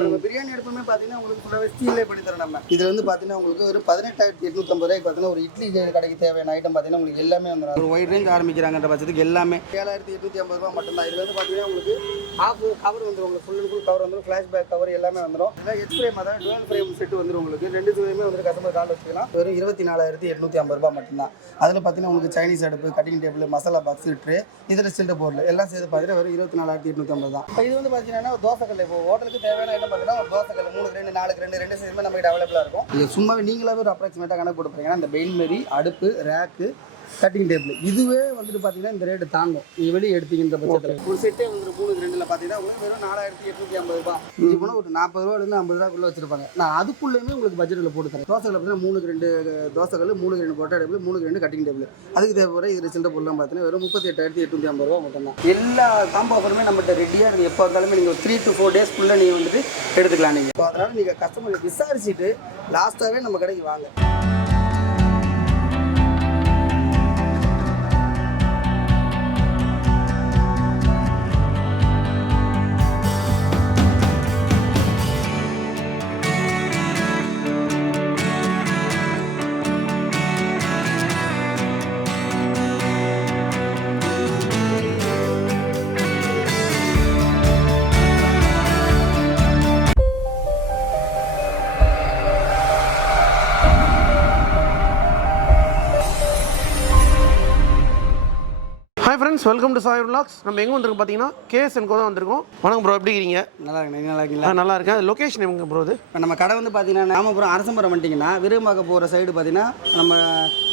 நம்ம பிரியாணி எடுப்புமே பார்த்தீங்கன்னா உங்களுக்கு ஃபுல்லாகவே ஸ்டீல்லே பண்ணி தரோம் நம்ம. இதில் வந்து பார்த்தீங்கன்னா உங்களுக்கு ஒரு 18,850 ரூபாய்க்கு பார்த்தீங்கன்னா ஒரு இட்லி கடைக்கு தேவையான ஐட்டம் பார்த்தீங்கன்னா உங்களுக்கு எல்லாமே வந்துடும். ஒரு ஒயிட் ரேஞ்ச் ஆரம்பிக்கிறாங்கன்ற பட்சத்துக்கு எல்லாமே 7,850 ரூபா மட்டும்தான். இதில் வந்து பார்த்தீங்கன்னா உங்களுக்கு ஹாஃப் கவர் வந்துடும், உங்களுக்கு ஃபுல் அண்ட் ஃபுல் கவர் வந்துடும், ஃப்ளாஷ் பேக் கவர் எல்லாமே வந்துடும். இதில் ஹெச் ஃப்ரேம் அதாவது டுவெல் ஃப்ரேம் செட் வந்துடும் உங்களுக்கு. ரெண்டு சுவையுமே வந்து கஸ்டமர் கால் வச்சுக்கலாம். வெறும் 24,850 ரூபா மட்டும்தான். அதில் பார்த்தீங்கன்னா உங்களுக்கு சைனீஸ் அடுப்பு, cutting table, masala box, tray, இதில் சில்டர் பொருள் எல்லாம் சேர்த்து பார்த்தீங்கன்னா வெறும் 24,850 தான். இப்போ இது வந்து பார்த்தீங்கன்னா தோசைக்கல், இப்போ ஹோட்டலுக்கு தேவையான ஐட்டம் பார்த்தீங்கன்னா ஒரு தோசைக்கல் 3 கிரெண்டு 4 கிரெண்டு ரெண்டு சைஸுமே நமக்கு அவைலபிளாக இருக்கும். இது சும்மாவே நீங்களாவே ஒரு அப்ராக்சிமேட்டாக கணக்கு போட்டு போறீங்கன்னா இந்த பெயின் மாரி அடுப்பு, ரேக்கு, கட்டிங் டேபிள் இதுவே வந்துட்டு பார்த்தீங்கன்னா இந்த ரேட்டு தாண்டும். இது வெளியே எடுத்தீங்கன்ற பட்சத்தில் ஒரு செட்டே வந்து 3 கிரெண்டில் பார்த்தீங்கன்னா உங்களுக்கு வெறும் 4,850 ரூபா. இது போனால் ஒரு 40 ரூபாயிலேருந்து 50 ரூபாக்குள்ளே வச்சிருப்பாங்க. நான் அதுக்குள்ளேயுமே உங்களுக்கு பட்ஜெட்டில் போட்டு தரேன். தோசைகள் பார்த்தீங்கன்னா 3 கிரெண்டு தோசைகள், 3 கிரெண்டு பொட்டா டேபிள், 3 கிரெண்டு கட்டிங் டேபிள். அதுக்கு தேவைப்படுற இது சில்லற பொருள்லாம் பார்த்தீங்கன்னா வெறும் 38,850 ரூபா மட்டும் தான். எல்லா காம்போ ஆஃபருமே நம்மகிட்ட ரெடியாக நீங்கள் எப்போ இருந்தாலுமே நீங்கள் ஒரு 3 to 4 டேஸ்க்குள்ளே நீங்கள் வந்துட்டு எடுத்துக்கலாம். நீங்கள் ஸோ அதனால் நீங்கள் கஸ்டமரை விசாரிச்சுட்டு லாஸ்ட்டாகவே நம்ம கடைக்கு வாங்க. Hi friends, welcome to Sai vlogs. நம்ம எங்கே வந்திருக்கோம் பார்த்தீங்கன்னா KSN தான் வந்திருக்கோம். வணக்கம் ப்ரோ, எப்படி இருக்கீங்க? நல்லா இருக்கு. நல்லா இருக்கீங்களா? நல்லா இருக்கேன். லொக்கேஷன் எங்கே ப்ரோ? இது இப்போ நம்ம கடை வந்து பார்த்தீங்கன்னா நாமபுரம் அரசம்பரம் வந்துட்டிங்கன்னா விரும்பாக்க போகிற சைடு பார்த்தீங்கன்னா நம்ம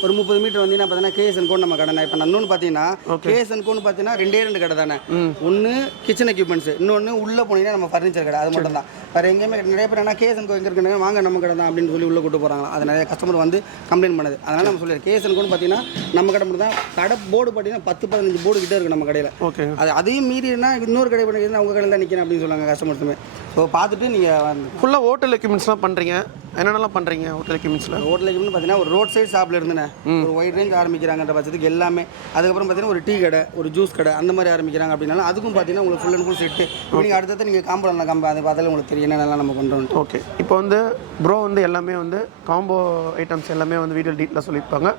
ஒரு 30 மீட்டர் வந்தீங்கன்னா பார்த்தீங்கன்னா KSN நம்ம கடை. இப்போ இன்னொன்று பார்த்தீங்கன்னா KSN பார்த்தீங்கன்னா 2 கடை தானே. ஒன்று கிச்சன் எக்யூப்மெண்ட்ஸ், இன்னொன்று உள்ளே போனீங்கன்னா நம்ம ஃபர்னிச்சர் கடை. அது மட்டும் தான். வேறு எங்கேயுமே நிறைய பேர் என்ன KSN எங்கே இருக்குன்னு வாங்க நம்ம கடை தான் அப்படின்னு சொல்லி உள்ளே கூட்டு போகிறாங்க. அது நிறைய கஸ்டமர் வந்து கம்ப்ளைண்ட் பண்ணுது. அதனால் நம்ம சொல்லிடுறோம் KSN பார்த்தீங்கன்னா நம்ம கடை மட்டும் தான். கடை போர்டு பார்த்தீங்கன்னா 10-15 போர்டு கிட்டே இருக்குது நம்ம கடையில். ஓகே, அதையும் மீறினா இன்னொரு கடை பண்ணிக்கிறேன் அவங்க கடையில் தான் நிற்கிறேன் அப்படின்னு சொல்லுவாங்க கஸ்டமர்ஸுமே. ஸோ பார்த்துட்டு நீங்கள் வந்து ஃபுல்லாக ஹோட்டல் எக்யூப்மெண்ட்ஸ்லாம் பண்ணுறீங்க. என்னென்னலாம் பண்ணுறீங்க ஹோட்டல் எக்யூப்மெண்ட்ஸில்? ஹோட்டல் எக்யூப்மெண்ட் பார்த்தீங்கன்னா ஒரு ரோட் சைட் ஷாப்பில் இருந்துண்ணே ஒரு ஒயிட் ரேஞ்ச் ஆரம்பிக்கிறாங்கன்ற பட்சத்துக்கு எல்லாமே. அதுக்கப்புறம் பார்த்தீங்கன்னா ஒரு டீ கடை, ஒரு ஜூஸ் கடை அந்த மாதிரி ஆரம்பிக்கிறாங்க அப்படின்னாலும் அதுக்கும் பார்த்தீங்கன்னா உங்களுக்கு ஃபுல் அண்ட் ஃபுல் செட்டு. நீங்கள் அடுத்தது நீங்கள் காம்போ பண்ணலாம். காம்போ அதை பார்த்தாலும் உங்களுக்கு தெரியும் என்னென்னலாம் நம்ம பண்ணுறோம். ஓகே, இப்போ வந்து ப்ரோ வந்து எல்லாமே வந்து காம்போ ஐட்டம்ஸ் எல்லாமே வந்து வீடியோ டீட்டெயிலாக சொல்லியிருப்பாங்க.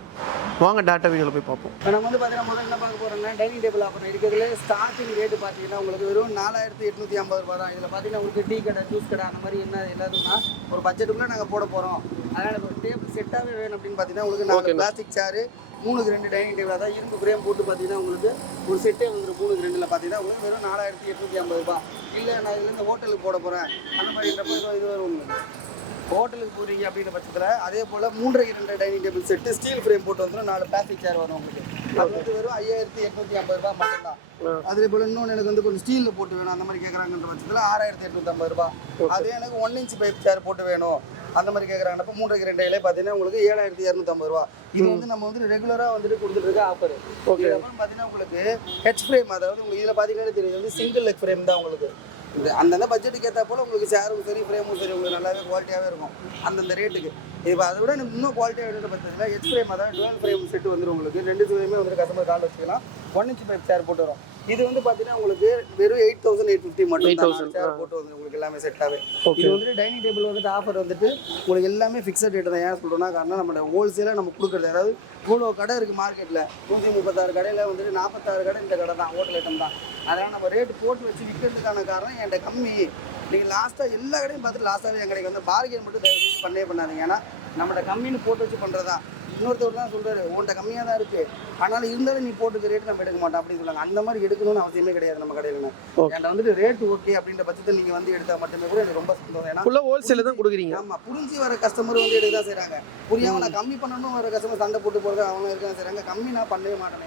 வாங்க டேட்டா வீடியோவில் போய் பார்ப்போம். இப்போ நம்ம வந்து பார்த்தீங்கன்னா முதல்ல என்ன பார்க்க போகிறோம்னா டைனிங் டேபிள் ஆஃபர் இருக்கிறதுல ஸ்டார்டிங் ரேட்டு பார்த்தீங்கன்னா உங்களுக்கு வெறும் 4,850 ரூபா தான். இதில் பார்த்தீங்கன்னா உங்களுக்கு டீ கடை, ஜூஸ் கடை அந்த மாதிரி என்ன எல்லாத்துக்குன்னா ஒரு பட்ஜெட்டுக்குள்ளே நாங்கள் போட போகிறோம். அதனால் ஒரு டேபிள் செட்டாகவே வேணும் அப்படின்னு பார்த்தீங்கன்னா உங்களுக்கு நாங்கள் பிளாஸ்டிக் சேரு 3 கிரெண்டு டைனிங் டேபிள் அதாவது இரும்பு ஃப்ரேம் போட்டு பார்த்தீங்கன்னா உங்களுக்கு ஒரு செட்டே வந்துடும். 3 கிரெண்டில் பார்த்தீங்கன்னா உங்களுக்கு வெறும் 4,850 ரூபா. இல்லை நான் இதில் இந்த ஹோட்டலுக்கு போட போகிறேன் அந்த மாதிரி இது வரும். உங்களுக்கு ஹோட்டலுக்கு போகிறீங்க அப்படின்ற பட்சத்தில் அதே போல் 3 dining table set steel frame போட்டு வந்துடும். 4 பிளாஸ்டிக் சேர் வரும் உங்களுக்கு. அது வந்து வெறும் 5,850 ரூபா மட்டும்தான். அதே போல் இன்னொன்று எனக்கு வந்து கொஞ்சம் ஸ்டீலில் போட்டு வேணும் அந்த மாதிரி கேட்குறாங்கன்ற பட்சத்தில் 6,850 ரூபா. அதே எனக்கு 1 இன்ச் பைப் சேர் போட்டு வேணும் அந்த மாதிரி கேட்குறாங்கப்போ 3 கிரெண்டையிலே பார்த்தீங்கன்னா உங்களுக்கு 7,250 ரூபா. இது வந்து நம்ம வந்து ரெகுலராக வந்துட்டு கொடுத்துட்டு இருக்க ஆஃபர். ஓகே, அப்புறம் பார்த்தீங்கன்னா உங்களுக்கு ஹெச் ஃப்ரேம், அதாவது உங்களுக்கு இதில் பார்த்தீங்கன்னா தெரியும் வந்து சிங்கிள் லெக் ஃப்ரேம் தான் உங்களுக்கு. இது அந்தந்த பட்ஜெட்டுக்கு ஏற்ற போல் உங்களுக்கு சேரும் சரி ஃப்ரேமும் சரி உங்களுக்கு நல்லாவே குவாலிட்டியாகவே இருக்கும் அந்தந்த ரேட்டுக்கு. இப்போ அதை விட இன்னும் குவாலிட்டியாக வேணுன்ற பட்சத்தில் ஹெச் ஃப்ரேம் அதாவது டுவெல் ஃப்ரேம் செட்டு வந்துடும் உங்களுக்கு. 2 சுவையுமே வந்து கஸ்டமர் கால் வச்சுக்கலாம். 1 இன்ச் பைப் சேர் போட்டு வரும். இது வந்து பார்த்தீங்கன்னா உங்களுக்கு வெறும் 8,850 மட்டும் தான் சேர் போட்டு வந்து உங்களுக்கு எல்லாமே செட்டாகவே. இது வந்துட்டு டைனிங் டேபிள் வந்துட்டு ஆஃபர் வந்துட்டு உங்களுக்கு எல்லாமே ஃபிக்ஸட் ரேட்டு தான். ஏன் சொல்கிறோன்னா காரணம் நம்ம ஹோல்சேலாக நம்ம கொடுக்குறது. அதாவது இவ்வளோ கடை இருக்குது மார்க்கெட்டில் 136 கடையில் வந்துட்டு 46 கடை இந்த கடை தான் ஹோட்டல் ஐட்டம் தான். அதனால் நம்ம ரேட்டு போட்டு வச்சு விற்கிறதுக்கான காரணம் என்கிட்ட கம்மி. நீங்கள் லாஸ்ட்டாக எல்லா கடையும் பார்த்துட்டு லாஸ்ட்டாகவே என் கடைக்கு வந்து பார்கெயின் மட்டும் பண்ணவே பண்ணாதீங்க. ஏன்னா நம்மகிட்ட கம்மின்னு போட்டு வச்சு பண்ணுறதா. இன்னொருத்தர் தான் சொல்கிறாரு உன்கிட்ட கம்மியாக தான் இருக்குது ஆனாலும் இருந்தாலும் நீ போட்டுக்க ரேட்டு நம்ம எடுக்க மாட்டோம் அப்படின்னு சொல்லுவாங்க. அந்த மாதிரி எடுக்கணும்னு அவசியமே கிடையாது நம்ம கடையில். என்கிட்ட வந்துட்டு ரேட்டு ஓகே அப்படின்ற பட்சத்தில் நீங்கள் வந்து எடுத்தால் மட்டுமே கூட எனக்கு ரொம்ப சந்தோஷம். ஏன்னா ஃபுல்லாக ஹோல்சேலில் தான் கொடுக்குறீங்க. ஆமாம், புரிஞ்சு வர கஸ்டமர் வந்து எடுக்க தான் செய்கிறாங்க. புரியாமல் நான் கம்மி பண்ணணும் வர கஸ்டமர் சண்டை போட்டு போகிறது அவங்க இருக்க தான் செய்கிறாங்க. கம்மி நான் பண்ணவே மாட்டேன்.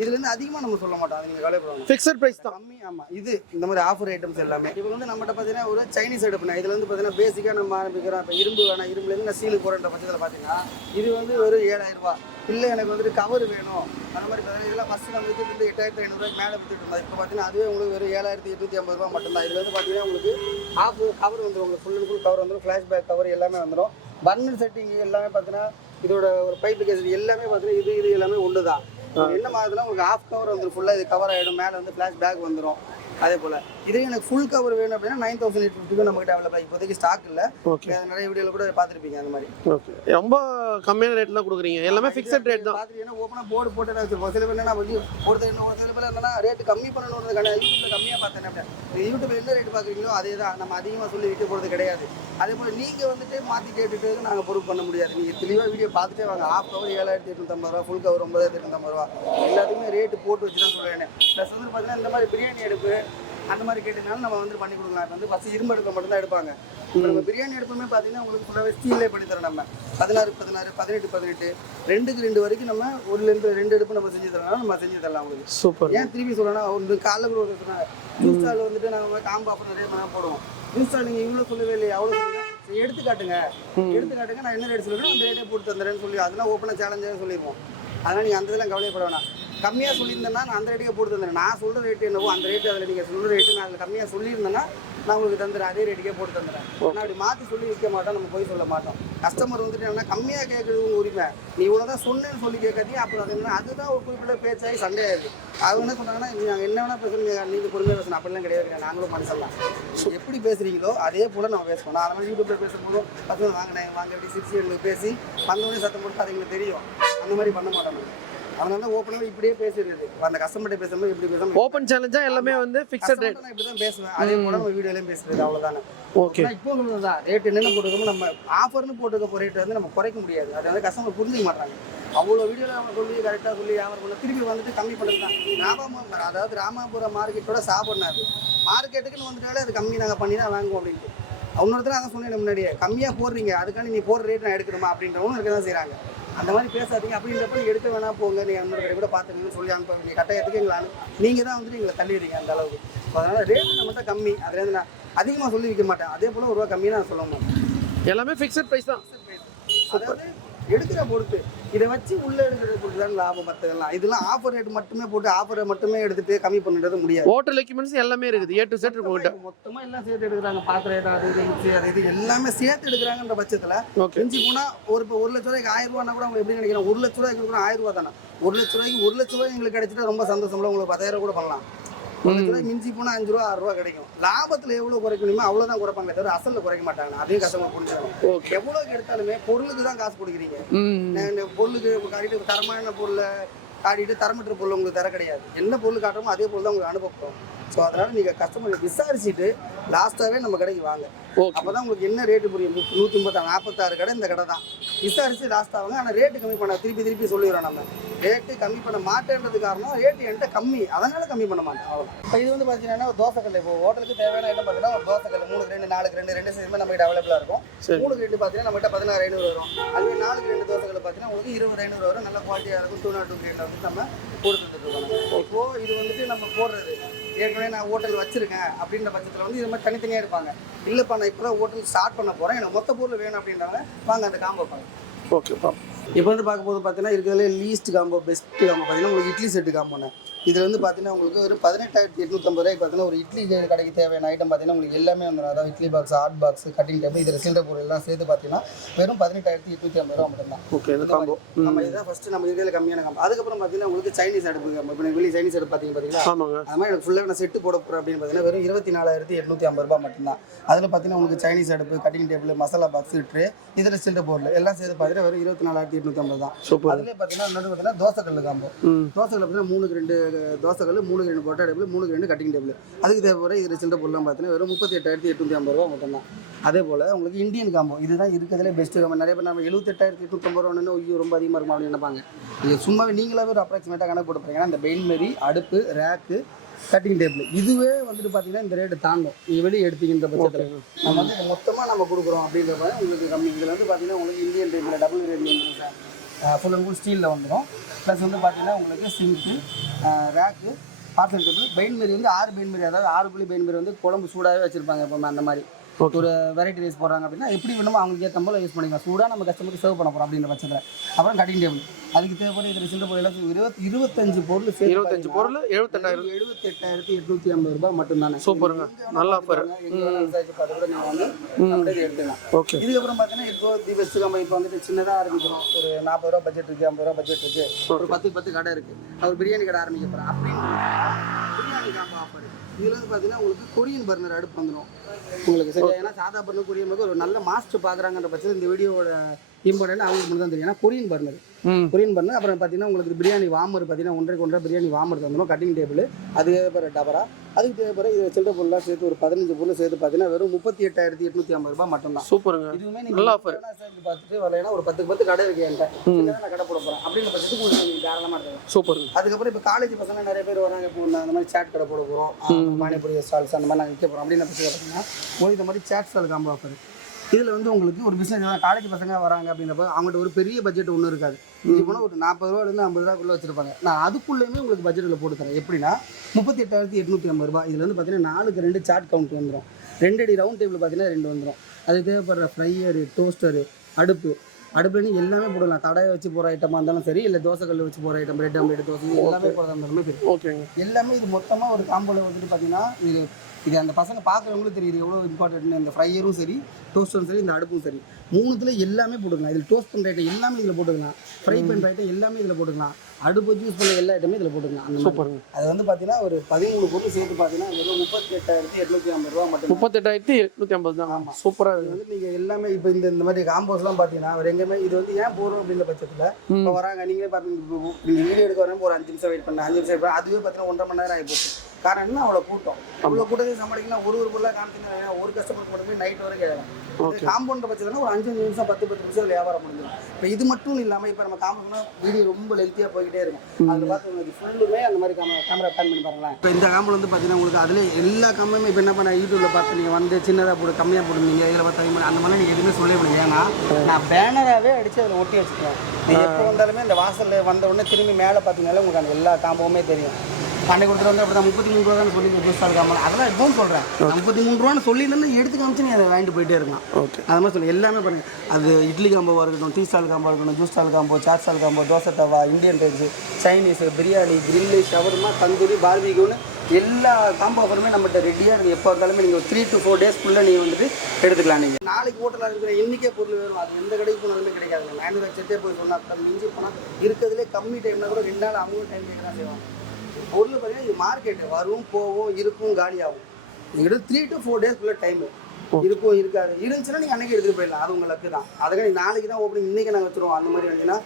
இதுலேருந்து அதிகமாக நம்ம சொல்ல மாட்டோம். அது நீங்கள் கவலைப்படுவாங்க. ஃபிக்ஸட் ப்ரைஸ் தான் கம்மி. ஆமாம், இது இந்த மாதிரி ஆஃபர் ஐட்டம்ஸ் எல்லாமே இப்போ வந்து நம்மகிட்ட பார்த்தீங்கன்னா ஒரு சைனீஸ் எடுப்புனா இதில் வந்து பார்த்தீங்கன்னா பேசிக்காக நம்ம ஆரம்பிக்கிறோம். இப்போ இரும்பு வேணாம், இரும்புலேருந்து நான் சீலுக்கு போகிற பட்சத்தில் பார்த்தீங்கன்னா இது வந்து ஒரு 7,000 ரூபா. இல்லை எனக்கு வந்துட்டு கவர் வேணும் அந்த மாதிரி பார்த்தீங்கன்னா இதெல்லாம் ஃபஸ்ட்டு நம்ம வித்துட்டு 8,500 மேலே வித்துட்டு இருந்தோம். இப்போ பார்த்தீங்கன்னா அதுவே உங்களுக்கு வெறும் 7,850 ரூபா மட்டும்தான். இதில் வந்து பார்த்தீங்கன்னா உங்களுக்கு ஹாஃப் கவர் வந்துடும். உங்களுக்கு ஃபுல் அண்ட் ஃபுல் கவர் வந்துடும். ஃப்ளாஷ் பேக் கவர் எல்லாமே வந்துடும். பர்னர் செட்டிங் எல்லாமே பார்த்தீங்கன்னா இதோட ஒரு பைப்பு கேஸ் எல்லாமே பார்த்தீங்கன்னா இது எல்லாமே ஒன்று தான். என்ன மாதிரிலாம் உங்களுக்கு ஹாஃப் கவர் வந்துடும். ஃபுல்லாக இது கவர் ஆகிடும். மேலே வந்து ஃப்ளாஷ் பேக் வந்துடும். அதே போல் இதே எனக்கு ஃபுல் கவர் வேணும் அப்படின்னா 9850 நம்மகிட்ட அவைலபிள். இப்போதைக்கு ஸ்டாக் இல்லை. ஓகே. நிறைய வீடியோவில் கூட பார்த்துருப்பீங்க அந்த மாதிரி. ஓகே. ரொம்ப கம்மியான ரேட்லாம் கொடுக்குறீங்க, எல்லாமே ஃபிக்ஸட் ரேட் தான். பார்த்துட்டீங்கன்னா ஓப்பனாக போர்டு போட்டு தான் வச்சிருப்போம். சில பேர் என்ன ஒரு சில பேர் என்னன்னா ரேட்டு கம்மி பண்ணணுன்றதுக்கான யூடியூப்ல கம்மியாக பார்த்தேன் அப்படின்னா யூடியூப்ல என்ன ரேட்டு பார்க்குறீங்களோ அதே தான். நம்ம அதிகமாக சொல்லி விட்டு போகிறது கிடையாது. அதே போல் நீங்கள் வந்துட்டு மாற்றி கேட்டுட்டு நாங்கள் பொருள் பண்ண முடியாது. நீங்கள் தெளிவாக வீடியோ பார்த்துட்டே வாங்க. ஹாஃப் கவர் 7850 ரூபா, ஃபுல் கவர் 9850 ரூபா, எல்லாத்துக்குமே ரேட்டு போட்டு வச்சு தான் சொல்லுவேன். ப்ளஸ் வந்து பார்த்தீங்கன்னா இந்த மாதிரி பிரியாணி எடுப்பு அந்த மாதிரி கேட்டதுனால நம்ம வந்து பண்ணி கொடுக்கலாம். இப்போ வந்து ஃபஸ்ட்டு இரும்பு அடுப்பில் மட்டும்தான் எடுப்பாங்க. நம்ம பிரியாணி எடுப்புமே பார்த்தீங்கன்னா உங்களுக்கு ஃபுல்லாகவே ஸ்டீல்லே பண்ணி தரோம். நம்ம 16 16 18 18 2க்கு 2 வரைக்கும் நம்ம 1லேருந்து 2 அடுப்பு நம்ம செஞ்சு தரலாம். நம்ம செஞ்சு தரலாம் உங்களுக்கு. சூப்பர். ஏன் திருப்பி சொல்லணும்னா ஒரு காலைல கூட ஒரு சொன்னாங்க இன்ஸ்டால் வந்துட்டு நாங்கள் காம்போ ஆஃபர் நிறைய பண்ண போடுவோம். இன்ஸ்டால் நீங்கள் இவ்வளோ சொல்லவே இல்லையா அவ்வளோ எடுத்துக்காட்டுங்க நான் என்ன ரேட் சொல்லுவேன் அந்த ரேட்டே போட்டு தந்துடுறேன்னு சொல்லி அதெல்லாம் ஓப்பனாக சேலஞ்சாக சொல்லிடுவோம். அதனால் நீங்கள் அந்த இதெல்லாம் கவலைப்பட வேணாம். கம்மியாக சொல்லியிருந்தேன்னா நான் அந்த ரேட்டுக்கே போட்டு தந்துடுறேன். நான் சொல்கிற ரேட்டு என்னவோ அந்த ரேட்டு அதில் நீங்கள் சொல்கிற ரேட்டு நான் அதில் கம்மியாக சொல்லியிருந்தேன்னா நான் உங்களுக்கு தந்துடுறேன். அதே ரேட்டுக்கே போட்டு தந்துடுறேன். ஆனால் அப்படி மாற்றி சொல்லி விற்க மாட்டோம், நம்ம போய் சொல்ல மாட்டோம். கஸ்டமர் வந்துட்டு என்னன்னா கம்மியாக கேட்குறது உங்கள் உரிமை. நீ இவ்வளோ தான் சொன்னேன்னு சொல்லி கேட்காதீங்க. அப்புறம் அது என்ன அதுதான் ஒரு குறிப்பிட்ட பேச்சாகி சண்டே ஆயிடுது. அவங்க என்ன சொன்னாங்கன்னா நாங்கள் என்ன வேணால் பேசுகிறீங்க, நீங்கள் பொறுமையாக பேசணும் அப்படிலாம் கிடையாது. நாங்களும் மனுஷன்லாம் எப்படி பேசுகிறீங்களோ அதே போல் நம்ம பேசணும். அதனால் யூடியூப்பில் பேசும்போதும் பசங்க வாங்கினேன் வாங்க எப்படி சிரிச்சு எங்களுக்கு பேசி வந்தோடனே சத்தம் போட்டு அது எங்களுக்கு தெரியும். அந்த மாதிரி பண்ண மாட்டோம். அதனால தான் ஓப்பனாக இப்படியே பேசுறது. அந்த கஸ்டமர்கிட்ட பேசும்போது இப்படி பேசாமல் ஓப்பன் சேலஞ்சாக எல்லாமே வந்து ஃபிக்ஸட் ரேட் இப்படி தான் பேசுவேன். அதே போல் நம்ம வீடியோலையும் பேசுறது அவ்வளோதானே. ஓகே. இப்போ உங்களுக்கு தான் ரேட் என்னென்ன போட்டுருக்கோமோ நம்ம ஆஃபர்னு போட்டுக்க ரேட் வந்து நம்ம குறைக்க முடியாது. அது வந்து கஸ்டமர் புரிஞ்சிக்க மாட்டாங்க. அவ்வளோ வீடியோவில் நம்ம சொல்லி கரெக்டாக சொல்லி வியாபாரம் பண்ண திருப்பி வந்துட்டு கம்மி பண்ணுறது தான். அதாவது ராமாபுரம் மார்க்கெட்டோட சாப்பிட்னாது மார்க்கெட்டுக்குன்னு வந்துட்டாலே அது கம்மி நாங்கள் பண்ணி தான் வாங்குவோம் அப்படின்ட்டு. இன்னொருத்தர் அதான் சொன்னேன் முன்னாடியே கம்மியாக போடுறீங்க அதுக்காண்டி நீ போடுற ரேட் நான் எடுக்கணுமா அப்படின்றவங்க இருக்க தான் செய்கிறாங்க. அந்த மாதிரி பேசாதீங்க. அப்படின்றப்ப எடுக்க வேணா போங்க, நீங்கள் இன்னொரு கடை கூட பார்த்துக்கணும்னு சொல்லி அனுப்ப நீங்கள் கட்டாயத்துக்கு எங்களை நீங்கள் தான் வந்துட்டு எங்களை தள்ளிடுறீங்க அந்த அளவுக்கு. அதனால் ரேட்டு நம்மகிட்ட கம்மி. அதுலேருந்து நான் அதிகமாக சொல்லி விற்க மாட்டேன். அதே போல் 1 ரூபா கம்மியாக நான் சொல்ல மாட்டேன். எல்லாமே ஃபிக்ஸட் ப்ரைஸ் தான். அதாவது எடுக்கிற பொறுத்து இதை வச்சு உள்ளே எடுக்கிற பொறுத்து தான் லாபம். மற்றதெல்லாம் இதெல்லாம் ஆஃபர் ரேட் மட்டுமே போட்டு ஆஃபரை மட்டுமே எடுத்துட்டு கம்மி பண்ணிடுறது முடியாது. ஹோட்டல் எக்யூப்மெண்ட்ஸ் எல்லாமே இருக்குது. A to Z இருக்கு. மொத்தமாக எல்லாம் சேர்த்து எடுக்கிறாங்க. பாத்திரம் அது இது எல்லாமே சேர்த்து எடுக்கிறாங்கன்ற பட்சத்தில் செஞ்சு போனால் ஒரு இப்போ 1 லட்ச ரூபாய்க்கு 1000 ரூபானா கூட அவங்க எப்படி நினைக்கிறேன். 1 லட்ச ரூபாய்க்கு கூட 1000 ரூபா தானே. 1 லட்ச ரூபாய்க்கு 1 லட்ச ரூபாய் எங்களுக்கு கிடைச்சிட்டா ரொம்ப சந்தோஷம்ல. உங்களுக்கு 10,000 கூட பண்ணலாம். 1 லட்ச ரூபாய் மிஞ்சி போனால் 5 ரூபா 6 ரூபா கிடைக்கும். லாபத்தில் எவ்வளோ குறைக்க முடியுமோ அவ்வளோதான் குறைப்பாங்க தவிர அசலில் குறைக்க மாட்டாங்க. அதையும் கஸ்டமர் புரிஞ்சுக்கணும். எவ்வளோக்கு எடுத்தாலுமே பொருளுக்கு தான் காசு கொடுக்குறீங்க. பொருளுக்கு காட்டிட்டு தரமான பொருளை காட்டிட்டு தரமற்ற பொருள் உங்களுக்கு தர கிடையாது. என்ன பொருள் காட்டுறோமோ அதே பொருள் தான் உங்களுக்கு அனுப்பப்படும். ஸோ அதனால் நீங்கள் கஸ்டமரை விசாரிச்சுட்டு லாஸ்ட்டாகவே நம்ம கடைக்கு வாங்க. அப்போ தான் உங்களுக்கு என்ன ரேட்டு புரியும். 146 கடை இந்த கடை தான். விசாரித்து லாஸ்ட்டாக வாங்க. ஆனால் ரேட்டு கம்மி பண்ண திருப்பி சொல்லிடுறோம். நம்ம ரேட்டு கம்மி பண்ண மாட்டேன்றது காரணம் ரேட்டு என்கிட்ட கம்மி, அதனால் கம்மி பண்ண மாட்டேன். அவ்வளோ. இப்போ இது வந்து பார்த்தீங்கன்னா தோசைக்கல். இப்போ ஹோட்டலுக்கு தேவையான ஐட்டம் பார்த்தீங்கன்னா ஒரு தோசைக்கல் 3க்கு 2 4க்கு 2 2 சைஸுமே நம்மகிட்ட அவைலபிளாக இருக்கும். 3க்கு 2 பார்த்தீங்கன்னா நம்மகிட்ட 16,500 வரும். அதுவே 4க்கு 2 தோசைக்கல் பார்த்தீங்கன்னா உங்களுக்கு 20,500 வரும். நல்ல குவாலிட்டியாக இருக்கும். 202 கிரேட்டில் வந்து நம்ம கொடுத்துருக்கோம். இப்போது இது வந்துட்டு நம்ம போடுறது ஏற்கனவே நான் ஹோட்டல் வச்சிருக்கேன் அப்படின்ற பட்சத்தில் வந்து இது மாதிரி தனித்தனியாக இருப்பாங்க. இல்லைப்பா நான் இப்போ தான் ஹோட்டல் ஸ்டார்ட் பண்ண போகிறேன், எனக்கு மொத்த பொருள் வேணும் அப்படின்றவங்க வாங்க அந்த காம்போ பாருங்க. ஓகேப்பா. இப்போ வந்து பார்க்கும்போது பார்த்தீங்கன்னா இருக்கிறதுலே லீஸ்ட் காம்போ பெஸ்ட் காம்போ பார்த்தீங்கன்னா உங்களுக்கு இட்லி செட்டு காம்போண்ணே. இதில் வந்து பார்த்தீங்கன்னா உங்களுக்கு ஒரு 18,850 ரூபாய்க்கு பார்த்தீங்கன்னா ஒரு இட்லி கடைக்கு தேவையான ஐட்டம் பார்த்தீங்கன்னா உங்களுக்கு எல்லாமே வந்துடும். அதாவது idli box, hot box, cutting table, இதில் சில்லற பொருள் எல்லாம் சேர்த்து பார்த்தீங்கன்னா வெறும் 18,850 ரூபா மட்டும்தான். ஓகே. இந்த காம்போ நம்ம இதுதான் ஃபஸ்ட்டு நம்ம இருக்கிறதுல கம்மியான காம்போ. அதுக்கப்புறம் பார்த்தீங்கன்னா உங்களுக்கு சைனீஸ் அடுப்பு. இப்போ வெளியே சைனீஸ் அடுப்பு பார்த்தீங்கன்னா அது மாதிரி எனக்கு ஃபுல்லாக நான் செட்டு போட போகிறேன் அப்படின்னு பார்த்தீங்கன்னா வெறும் 24,850 ரூபா மட்டும்தான். அதில் பார்த்தீங்கன்னா உங்களுக்கு சைனீஸ் அடுப்பு, cutting table, masala box, tray, இதில் சில்லற பொருள் எல்லாம் சேர்த்து பார்த்தீங்கன்னா வெறும் 24,850 தான். அதிலே பார்த்தீங்கன்னா தோசைக்கல் காம்போ. தோசைக்கல் பார்த்தீங்கன்னா 3க்கு 2 தோசைக்கல், 3க்கு 2 பொட்டா டேபிள், 3க்கு 2 கட்டிங் டேபிள். அதுக்கு தேவைப்பட இதில் சில்லற பொருள்லாம் பார்த்தீங்கன்னா வெறும் 38,850 ரூபா மட்டும்தான். அதே போல் உங்களுக்கு இந்தியன் காம்போ இதுதான் இருக்கிறதுலே பெஸ்ட்டு காம்போ. நிறைய பேர் நம்ம 78,850 ரூபான்னு ஐயோ ரொம்ப அதிகமாக இருக்கும் அப்படின்னு நினைப்பாங்க. இது சும்மாவே நீங்களாவே ஒரு அப்ராக்சிமேட்டாக கணக்கு போட்டு போகிறீங்கன்னா இந்த பெயின்மெரி, அடுப்பு, ரேக்கு, கட்டிங் டேபிள் இதுவே வந்துட்டு பார்த்தீங்கன்னா இந்த ரேட்டு தாண்டும். நீங்கள் வெளியே எடுத்தீங்கன்ற பட்சத்தில் நம்ம வந்து மொத்தமாக நம்ம கொடுக்குறோம் அப்படின்றப்ப உங்களுக்கு கம்மி. இதில் வந்து பார்த்தீங்கன்னா உங்களுக்கு இந்தியன் டேபிள் டபுள் ரேட் வந்துடும் சார். ஃபுல் அண்ட் ஃபுல் ஸ்டீலில் வந்துடும். ப்ளஸ் வந்து பார்த்தீங்கன்னா உங்களுக்கு சிங்க்கு, ரேக்கு, பார்சல் டேபிள், பெயின்மெரி வந்து 6 பெயின்மெரி, அதாவது 6 புள்ளி பெயின்மெரி வந்து குழம்பு சூடாகவே வச்சுருப்பாங்க. எப்போவுமே அந்த மாதிரி ஒரு வெரைட்டி ரைஸ் போடுறாங்க அப்படின்னா எப்படி வேணுமோ அவங்களுக்கு ஏற்ற போல யூஸ் பண்ணிக்கலாம். சூடாக நம்ம கஸ்டமருக்கு சர்வ் பண்ண போகிறோம் அப்படின்ற பட்சத்தில். அப்புறம் கட்டிங் டேபிள் அதுக்கு தேவைப்பட இதில் சில்லற பொருள் எல்லாம் 25 பொருள் 25 பொருள் 78,850 ரூபாய் மட்டும்தானே. சூப்பருங்க, நல்லா ஆஃபர். எடுத்துக்கலாம். ஓகே. இதுக்கப்புறம் பார்த்தீங்கன்னா இப்போ தி பெஸ்ட் காம்போ. இப்போ வந்துட்டு சின்னதாக ஆரம்பிக்கிறோம். ஒரு 40 ரூபா பட்ஜெட் இருக்குது, 50 ரூபா பட்ஜெட் இருக்குது, ஒரு 10 கடை இருக்குது. அவர் பிரியாணி கடை ஆரம்பிக்க போகிறேன் அப்படின்னு பிரியாணி காம்போ ஆஃபர். இதில் வந்து பார்த்தீங்கன்னா உங்களுக்கு கொரியன் பர்னர் அடுப்பு வந்துடும் உங்களுக்கு சரியா. ஏன்னா சாதா பர்னர் கொரியன் பர்னர் ஒரு நல்ல மாஸ்டர் பார்க்குறாங்கன்ற பட்சத்தில் இந்த வீடியோவோட இம்பார்ட்டன்ட் அவங்களுக்கு மட்டும் தான் தெரியும். ஏன்னா கொரியன் பர்னர் அப்புறம் பார்த்தீங்கன்னா உங்களுக்கு பிரியாணி வாமர் பார்த்தீங்கன்னா 1.5 பிரியாணி வாமர் தந்துடும். கட்டிங் டேபிள் அதுக்கு தேவைப்படுற டபரா அதுக்கு தேவைப்படுற இது சில்லற பொருளாக சேர்த்து ஒரு 15 பொருள் சேர்த்து பார்த்தீங்கன்னா வெறும் 38,850 ரூபாய் மட்டும்தான். சூப்பருங்க. இதுவுமே நீங்கள் சேர்த்து பார்த்துட்டு வரலைன்னா ஒரு 10 கடை இருக்கு என்கிட்ட நான் கடை போட போகிறேன் அப்படின்னு பட்சத்துக்கு உங்களுக்கு நீங்கள் தாராளமாக இருக்கலாம். சூப்பருங்க. அதுக்கப்புறம் இப்போ காலேஜ் பசங்க நிறைய பேர் வராங்க. இப்போ அந்த மாதிரி சாட் கடை போட போகிறோம், பானிபூரி ஸ்டால்ஸ் அந்த மாதிரி நாங்கள் விற்க போகிறோம் அப்படின்னு பட்சத்தில் பார்த்தீங்கன்னா உங்களுக்கு இந்த மாதிரி சாட் ஸ்டால் காம்போ ஆஃபர். இதில் வந்து உங்களுக்கு ஒரு பிஸ்னஸ் காலேஜ் பசங்க வராங்க அப்படின்றப்ப அவங்கள்ட்ட ஒரு பெரிய பட்ஜெட் ஒன்றும் இருக்காது. இங்கே போனால் ஒரு 40 ரூபாயிலேருந்து 50 ரூபாக்குள்ளே வச்சிருப்பாங்க. நான் அதுக்குள்ளேயுமே உங்களுக்கு பட்ஜெட்டில் போட்டு தரேன். எப்படின்னா 38,850 ரூபாய். இதில் வந்து பார்த்தீங்கன்னா 4க்கு 2 சாட் கவுண்ட் வந்துடும். 2 அடி ரவுண்ட் டேபிள் பார்த்தீங்கன்னா 2 வந்துடும். அது தேவைப்படுற ஃப்ரையரு, டோஸ்டரு, அடுப்புன்னு எல்லாமே போடலாம். கடையை வச்சு போகிற ஐட்டமாக இருந்தாலும் சரி, இல்லை தோசை கல் வச்சு போகிற ஐட்டம், பிரெட் ஆம்லேட், தோசை எல்லாமே போகிறதா இருந்தாலுமே சரி. ஓகேங்க. எல்லாமே இது மொத்தமாக ஒரு காம்போவில் வந்துட்டு பார்த்தீங்கன்னா இது அந்த பசங்க பார்க்குறவங்களும் தெரியுது எவ்வளோ இம்பார்ட்டன்ட்னு. இந்த ஃப்ரையரும் சரி, டோஸ்டரும் சரி, இந்த அடுப்பும் சரி, மூணுத்துல எல்லாமே போட்டுக்கலாம். இதில் டோஸ்ட் பண்ணுற ஐட்டம் எல்லாமே இதில் போட்டுக்கலாம். ஃப்ரை பண்ணுற ஐட்டம் எல்லாமே இதில் போட்டுக்கலாம். அடுப்பு யூஸ் பண்ண எல்லா ஐட்டமே இதில் போட்டுக்கலாம். அந்த சூப்பருங்க. அது வந்து பார்த்தீங்கன்னா ஒரு 13 பொருள் சேர்த்து பார்த்தீங்கன்னா வெறும் 38,850 ரூபா மட்டும். 38,850 தான். ஆமாம், சூப்பராக இது வந்து நீங்கள் எல்லாமே இப்போ இந்த மாதிரி காம்போஸ்லாம் பார்த்தீங்கன்னா ஒரு எங்கேயுமே இது வந்து ஏன் போகிறோம் அப்படின்ற பட்சத்தில் இப்போ வராங்க. நீங்களே பார்த்தீங்கன்னா நீங்கள் வீடியோ எடுக்க வரேன் ஒரு 5 நிமிஷம் வெயிட் பண்ணேன், 5 நிமிஷம் வெயிட் பண்ணேன், அதுவே பார்த்தீங்கன்னா 1.5 மணி நேரம் ஆகி போச்சு. காரணம் என்ன, அவ்வளோ கூட்டம். அவ்வளோ கூட்டத்தையும் சமாளிக்கலாம். ஒரு பொருளாக காமிச்சிங்கன்னா ஒரு கஸ்டமருக்கு மட்டுமே நைட் வரைக்கும் ஆகிடும். காம்பவுண்ட் பட்சத்தில் ஒரு 5 நிமிஷம் 10 நிமிஷம் வியாபாரம் முடிஞ்சிடும். இப்போ இது மட்டும் இல்லாமல் இப்போ நம்ம காம்பவுண்ட்னா வீடியோ ரொம்ப லென்த்தியாக போய்கிட்டே இருக்கும். அதில் பார்த்து உங்களுக்கு ஃபுல்லுமே அந்த மாதிரி கேமரா பேன் பண்ணி பாருங்களேன். இப்போ இந்த காம்பவுண்ட் வந்து பார்த்தீங்கன்னா உங்களுக்கு அதில் எல்லா காம்பவுமே இப்போ என்ன பண்ண யூடியூப்பில் பார்த்து நீங்கள் வந்து சின்னதாக போட்டு கம்மியாக போட்டுருந்தீங்க, இதில் பார்த்து அந்த மாதிரி நீங்கள் எதுவுமே சொல்ல முடியும். ஏன்னா நான் பேனராகவே அடித்து அதில் ஒட்டி வச்சுக்கலாம். நீங்கள் எப்போ வந்தாலுமே இந்த வாசலில் வந்த உடனே திரும்பி மேலே பார்த்தீங்கன்னாலே உங்களுக்கு அந்த எல்லா காம்பவுமே தெரியும். பண்ணி கொடுத்துட்டு அப்படி தான் 33 ரூபா தான் சொல்லி ஜூஸ்டால் காம்பவுண்ட் அதெல்லாம் எதுவும் சொல்கிறேன். 33 ரூபான்னு சொல்லியிருந்தேன் எடுத்து காமிச்சு நீ அதை வாங்கிட்டு போயிட்டே இருக்கலாம். ஓகே, அது மாதிரி சொல்லி எல்லாமே பண்ணுங்க. அது இட்லி காம்போவாக இருக்கட்டும், டீ ஸ்டால் காம்போ இருக்கட்டும், juice stall combo, chaat stall combo, dosa tawa, Indian rice, Chinese, biryani, grill, shawarma, tandoori, பார்பிக்யூன்னு எல்லா காம்போ ஆஃபருமே நம்மகிட்ட ரெடியாக இருக்குது. எப்போ இருந்தாலுமே நீங்கள் 3 to 4 டேஸ்க்குள்ளே நீங்கள் வந்துட்டு எடுத்துக்கலாம். நீங்கள் நாளைக்கு ஹோட்டலாக இருக்கிற இன்றைக்கே பொருள் வேணும், அது எந்த கடைக்கு போனாலுமே கிடைக்காதுங்க. மேனுஃபேக்சர்ட்டே போய் சொன்னால் மிஞ்சி போனால் இருக்கிறதுலே கம்மி டைம்னா கூட 2 நாள் அவங்க டைம் கேட்க தான் செய்வாங்க. பொருள் பார்த்தீங்கன்னா இது மார்க்கெட்டு வரும் போகும் இருக்கும் காலியாகும். நீங்கள் 3 to 4 டேஸ்க்குள்ளே டைமு இருக்கும் இருக்காது. இருந்துச்சுன்னா நீங்கள் அன்றைக்கி எடுத்துகிட்டு போயிடலாம். அது உங்கள் லக்கு தான். அதுக்காக நீங்கள் நாளைக்கு தான் ஓப்பனிங் இன்றைக்கி நாங்கள் வச்சுருவோம் அந்த மாதிரி இருந்துச்சுன்னா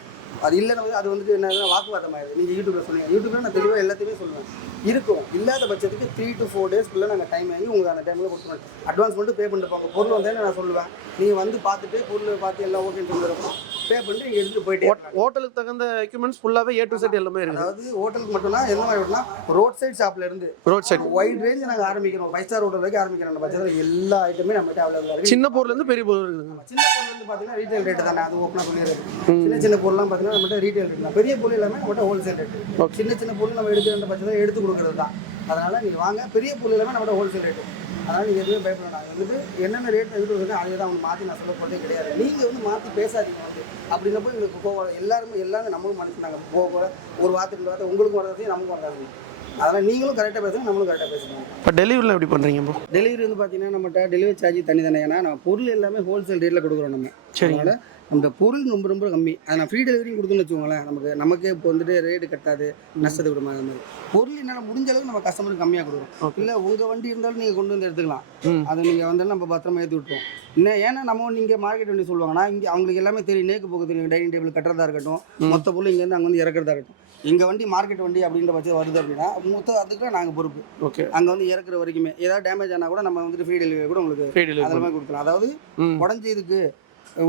அது இல்லைன்னா அது வந்துட்டு என்ன வாக்குவாதம் ஆயிடுது. நீங்கள் யூடியூப்பில் சொன்னீங்க, யூடியூப்பில் நான் தெளிவாக எல்லாத்தையுமே சொல்லுவேன். இருக்கும் இல்லாத பட்சத்துக்கு 3 to 4 டேஸ்க்குள்ளே நாங்கள் டைம் வாங்கி உங்களுக்கு அந்த டைமில் கொடுத்துருவோம். அட்வான்ஸ் மட்டும் பே பண்ணிட்டு போங்க. பொருள் வந்தேன்னு நான் சொல்லுவேன். நீங்கள் வந்து பார்த்துட்டு பொருள் பார்த்து எல்லாம் ஓகேன்னு சொல்லிருக்கோம், பே பண்ணிட்டு நீங்கள் எடுத்துகிட்டு போயிட்டு ஹோட்டலுக்கு தகுந்த எக்யூப்மெண்ட்ஸ் ஃபுல்லாகவே A to Z எல்லாமே இருக்குது. அதாவது ஹோட்டலுக்கு மட்டும்னா எந்த மாதிரி ஹோட்டல்னா ரோட் சைட் ஷாப்ல இருந்து ரோட் சைட் வைட் ரேஞ்ச் நாங்கள் ஆரம்பிக்கிறோம். 5-star ஹோட்டல் வரைக்கும் ஆரம்பிக்கிறோம். பட்சத்தில் எல்லா ஐட்டமே நம்மகிட்ட அவைலபிளாக இருக்குது. சின்ன பொருள்லேருந்து பெரிய பொருள் இருக்குதுங்க. சின்ன பொருள் வந்து பார்த்தீங்கன்னா ரீட்டைல் ரேட்டு தானே, அது ஓப்பனாக பண்ணிடுறது. சின்ன பொருள்லாம் பார்த்தீங்கன்னா நம்மகிட்ட ரீட்டைல் ரேட் தான். பெரிய பொருள் எல்லாமே நம்மகிட்ட ஹோல்சேல் ரேட்டு. சின்ன பொருள் நம்ம எடுக்கிற பட்சத்தில் எடுத்து கொடுக்குறது தான். அதனால் நீங்கள் வாங்க, பெரிய பொருள் எல்லாமே நம்மகிட்ட ஹோல்சேல் ரேட்டு. அதனால் நீங்கள் எதுவுமே பயப்படலாம். வந்துட்டு என்னென்ன ரேட் எடுத்து இருக்கோ அதே தான் அவங்க மாற்றி நான் சொல்ல போகிறதே கிடையாது. நீங்கள் வந்து மாற்றி பேசாதீங்க. வந்து அப்படின்னப்போ எங்களுக்கு போக எல்லாருமே நம்மளும் மனுஷனாங்க. போக ஒரு வார்த்தை 2 வார்த்தை உங்களுக்கும் வரதாச்சு நமக்கும் வரதாச்சு. அதனால் நீங்களும் கரெக்டாக பேசுங்க, நம்மளும் கரெக்டாக பேசுங்க. இப்போ டெலிவரியில் எப்படி பண்ணுறீங்க ப்ரோ? டெலிவரி வந்து பார்த்தீங்கன்னா நம்மகிட்ட டெலிவரி சார்ஜ் தனி தானே. ஏன்னா நம்ம பொருள் எல்லாமே ஹோல்சேல் ரேட்டில் கொடுக்குறோம் நம்ம. அதனால் நம்ம பொருள் ரொம்ப ரொம்ப கம்மி. அதை நான் ஃப்ரீ டெலிவரியும் கொடுத்துன்னு வச்சுக்கோங்களேன். நமக்கே இப்போ வந்துட்டு ரேட்டு கட்டாது, நஷ்டத்தை கொடுமா. அந்த மாதிரி பொருள் என்னால் முடிஞ்ச அளவுக்கு நம்ம கஸ்டமருக்கு கம்மியாக கொடுக்குறோம். இல்லை உங்கள் வண்டி இருந்தாலும் நீங்கள் கொண்டு வந்து எடுத்துக்கலாம். அதை நீங்கள் வந்தாலும் நம்ம பத்திரமா ஏற்றி விட்டுருவோம். இன்னும் ஏன்னா நம்ம நீங்கள் மார்க்கெட் வண்டி சொல்லுவாங்கன்னா இங்கே அவங்களுக்கு எல்லாமே தெரியும். நேக்கு போக தெரியும். டைனிங் டேபிள் கட்டுறதா இருக்கட்டும், மொத்த பொருள் இங்கேருந்து அங்கே வந்து இறக்குறதா இருக்கட்டும். எங்கள் வண்டி மார்க்கெட் வண்டி அப்படின்ற பட்சம் வருது அப்படின்னா மொத்தம் அதுக்கு நாங்கள் பொறுப்பு. ஓகே, அங்கே வந்து இறக்குற வரைக்குமே ஏதாவது டேமேஜ் ஆனால் கூட நம்ம வந்துட்டு ஃப்ரீ டெலிவரி கூட உங்களுக்கு அதில் மாதிரி கொடுக்கலாம். அதாவது உடஞ்சதுக்கு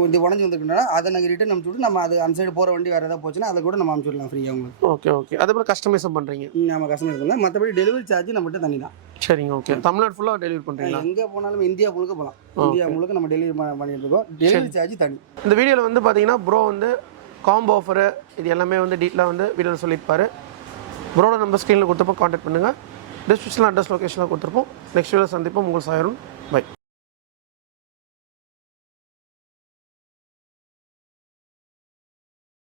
இந்த உடஞ்சி வந்துருக்குன்னா அதை நாங்கள் ரிட்டன் அனுப்பிச்சு விட்டு நம்ம அது அந்த சைடு போகிற வண்டி வேறு ஏதாவது போச்சுன்னா அதை கூட நம்ம அனுப்பிச்சு விடலாம் ஃப்ரீயாக உங்களுக்கு. ஓகே ஓகே, அதே மாதிரி கஸ்டமைஸும் பண்ணுறீங்க? நம்ம கஸ்டமைஸ் பண்ணலாம். மற்றபடி டெலிவரி சார்ஜ் நம்மகிட்ட தனி தான். சரிங்க, ஓகே. தமிழ்நாடு ஃபுல்லாக டெலிவரி பண்ணுறீங்களா? எங்கே போனாலும் இந்தியா முழுக்க போகலாம். இந்தியா முழுக்க நம்ம டெலிவரி பண்ணிட்டு இருக்கோம். டெலிவரி சார்ஜ் தனி. இந்த வீடியோவில் வந்து பார்த்தீங்கன்னா ப்ரோ வந்து காம்போ ஆஃபரு இது எல்லாமே வந்து டீட்டெயிலாக வந்து வீடியோவில் சொல்லியிருப்பார். ப்ரோட நம்பர் ஸ்க்ரீனில் கொடுத்தப்போ கான்டாக்ட் பண்ணுங்கள். டிஸ்கிரிப்ஷனில் அட்ரஸ் லொக்கேஷனில் கொடுத்துருப்போம். நெக்ஸ்ட் வீடியோவில் சந்திப்போம். உங்கள் சாயரும். பை.